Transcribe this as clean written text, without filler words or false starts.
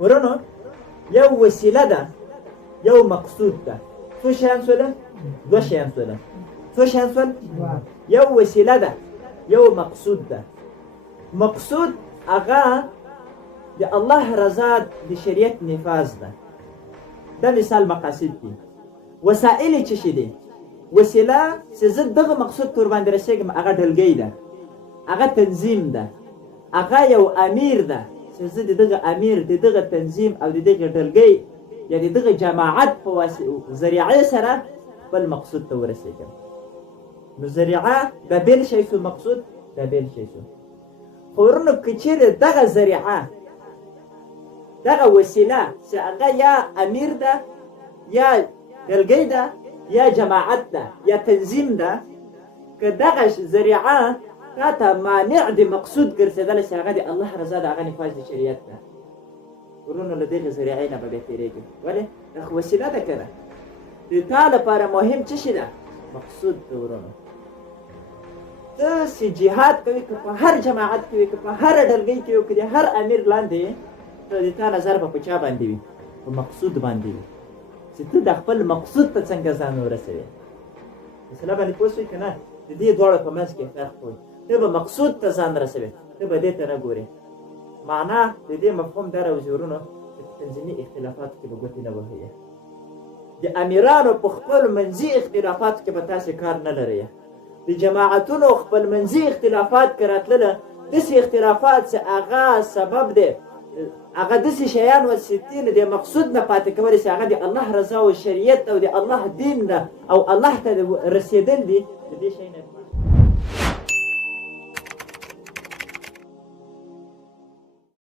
ورونو یو وسیله ده یو مقصود ده. څو شیان سوله؟ دوه شیان سوله. څو شیان سول؟ یو وسیله ده یو مقصود ده. مقصود هغه د الله رضا د شریعت نفاذ ده. دا مثال مقاصد دي. وسائل چې شي دي وسیله چې زه دغه مقصود تور باندې رسېږم هغه ډلګۍ ده، هغه تنظیم ده، هغه یو امیر ده چې زه د دغه امیر د دغه تنظیم او د دغه ډلګۍ یا د دغه جماعت په ذریعې سره بل مقصود ته ورسېږم. نو ذریعه دا بېل شی سو، مقصود دا بېل شی سو. خو ورونو که چېرې دغه ذریعه دغه وسیله چې هغه یا امیر ده یا ډلګۍ ده یا جماعت ده یا تنظیم ده، که دغه ذریعه تا ته مانع د مقصود ګرځېدلی چې هغه د الله رضا ده، هغه نفاذ د شریعت ده، ورونو له دغې ذریعې نه به بیا تېرېږي. ولې؟ دغه وسیله ده که نه د تا لپاره مهم څه شي ده؟ مقصود ده. ورونو ته چې جهاد کوي که په هر جماعت کې وي که په هر ډلګۍ کې وي که د هر امیر لاندې ته د تا نظر به په چا باندې وي؟ په مقصود باندې وي چې ته د خپل مقصود ته څنګه ځان ورسوې. مسله باندې پوه شوې که نه؟ د دې دواړو په منځ کې فرق کوي. ته به مقصود ته ځان رسوې، ته به دې ته نه ګورې. معنا د دې مفهوم دا راوځي ورونو چې په تنظیمي اختلافاتو کې به ګوتې نه وهئ. د امیرانو په خپلو منځي اختلافاتو کې به تاسې کار نه لرئ. د جماعتونو خپل منځي اختلافات که راتلله داسې اختلافات چې هغه سبب دی هغه داسې شیان و چې تی د مقصود نه پاتې کولی چې هغه د الله رضا او شریعت او د الله دین ده او الله ته رسېدل دي، د دې شی نه